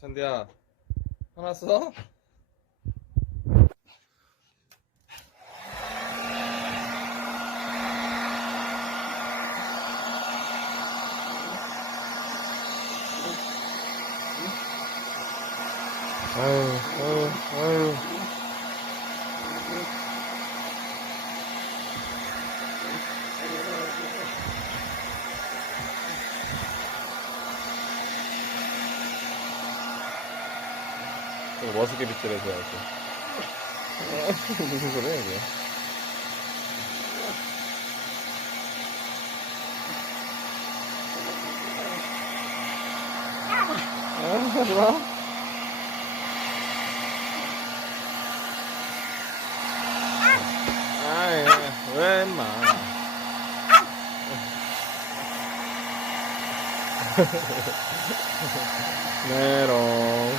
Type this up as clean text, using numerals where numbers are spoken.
잔디야, 화났어? 아유, 아유, 아유. 또 머스게 빗질해줘야지. 무슨 소리야, 이게? 하지 마. 아이, 왜, 임마. 메롱.